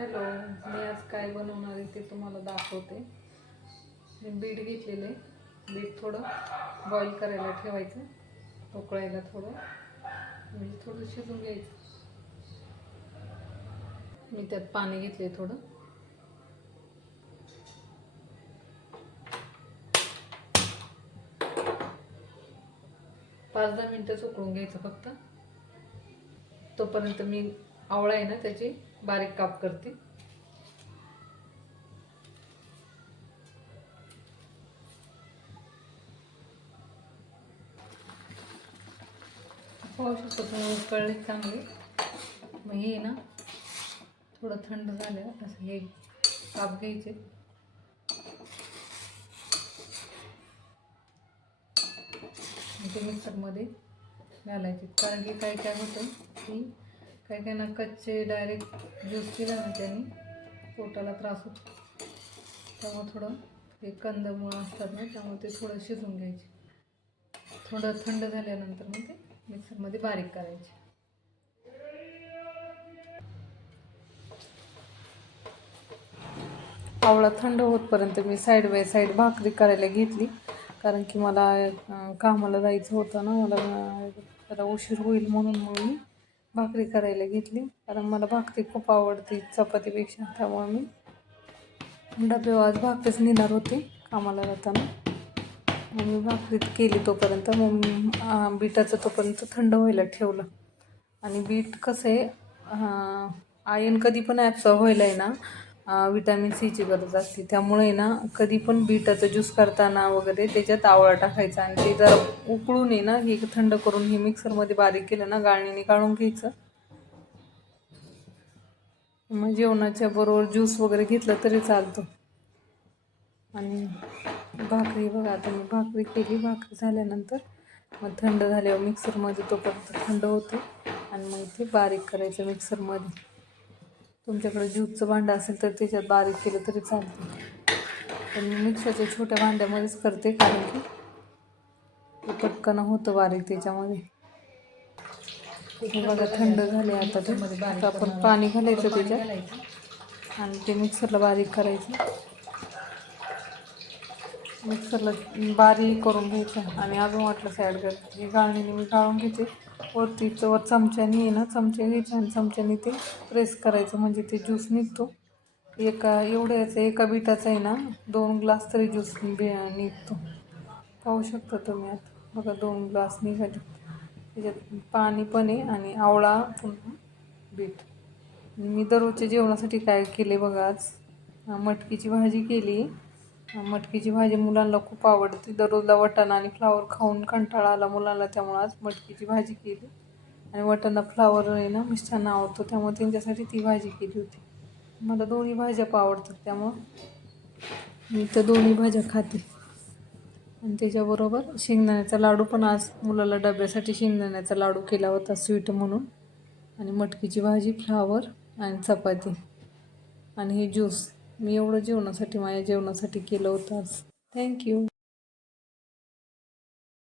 Hello मी आज काय बनवणार आहे ते तुम्हाला दाखवते. मी बीट घेतलेले बीट थोडं बॉईल करायला ठेवायचं उकळायला थोडं म्हणजे थोडं शिजून घ्यायचं. मी त्यात पाणी घेतले थोडं. पाच दहा मिनटंच उकळून घ्यायचं फक्त. तोपर्यंत मी आवळा आहे ना त्याची बारीक काप करते. पाहू शकतो तुम्ही उकळले चांगले. मग हे ना थोडं थंड झालं असं हे काप घ्यायचे. ते मिक्सरमध्ये घालायचे. कारण की काय काय होतं की काही काही ना कच्चे डायरेक्ट ज्यूस पिला ना त्यांनी पोटाला त्रास होतो. त्यामुळे थोडं हे कंदमुळं असतात ना त्यामुळे ते थोडं शिजून घ्यायचे. थोडं थंड झाल्यानंतर मग ते मिक्सरमध्ये बारीक करायचे. आवळा थंड होतपर्यंत मी साईड बाय साईड भाकरी करायला घेतली. कारण की मला कामाला जायचं होतं ना मला जरा उशीर होईल म्हणून मग मी भाकरी करायला घेतली. कारण मला भाकरी खूप आवडते चपातीपेक्षा. त्यामुळे मी डबे आज भाकरीच नेणार होते कामाला जाताना. मग मी भाकरीत केली तोपर्यंत. मग बीटाचं तोपर्यंत थंड व्हायला ठेवलं. आणि बीट कसं आहे आयन कधी पण ॲप्सॉर्ब व्हायला आहे ना विटॅमिन सीची गरज असते. त्यामुळे ना कधी पण बीटाचं ज्यूस करताना वगैरे त्याच्यात आवळा टाकायचा आणि ते जर उकळून ये ना हे थंड करून हे मिक्सरमध्ये बारीक केलं ना गाळणीने काढून घ्यायचं. मग जेवणाच्या बरोबर ज्यूस वगैरे घेतलं तरी चालतो. आणि भाकरी बघा आता मी भाकरी केली. भाकरी झाल्यानंतर मग थंड झाल्यावर मिक्सरमध्ये तोपर्यंत थंड होतो. आणि मग ते बारीक करायचं मिक्सरमध्ये तुमच्याकडे ज्यूटचं भांडं असेल तर त्याच्यात बारीक केलं तरी चालतं. पण मी मिक्सरच्या छोट्या भांड्यामध्येच करते कारण की ते पटकन होतं बारीक त्याच्यामध्ये. बघा थंड झाले आता ते. आता आपण पाणी घालायचं त्याच्यात. आणि ते मिक्सरला बारीक करायचं. मिक्सरला बारीक करून घ्यायचं. आणि अजून वाटलं ॲड करायचं हे गाळणीने मी गाळून घेते. वरती वर चमच्याने आहे ना चमचे घ्यायचे आणि चमच्याने ते प्रेस करायचं. म्हणजे ते ज्यूस निघतो. एका एवढ्याचं एका बिटाचा आहे ना दोन ग्लास तरी ज्यूस निघतो. पाहू शकता तुम्ही आता. बघा दोन ग्लास निघाले. त्याच्यात पाणी पण आहे आणि आवळा पुन्हा बीट. मी दररोजच्या जेवणासाठी काय केले बघा आज? मटकीची भाजी केली. मटकीची भाजी मुलांना खूप आवडते. दररोजला वटाणा आणि फ्लावर खाऊन कंटाळा आला मुलांना त्यामुळे आज मटकीची भाजी केली. आणि वटाणा फ्लावर आहे ना मिस्टरांना आवडतो त्यामुळे त्यांच्यासाठी ती भाजी केली होती. मला दोन्ही भाज्या पण आवडतात त्यामुळं मी तर दोन्ही भाज्या खाते. आणि त्याच्याबरोबर शेंगदाण्याचा लाडू पण आज मुलाला डब्यासाठी शेंगदाण्याचा लाडू केला होता स्वीट म्हणून. आणि मटकीची भाजी फ्लावर आणि चपाती. आणि हे ज्यूस. मी एवढं जेवणासाठी माझ्या जेवणासाठी केलं होतं आज. थँक्यू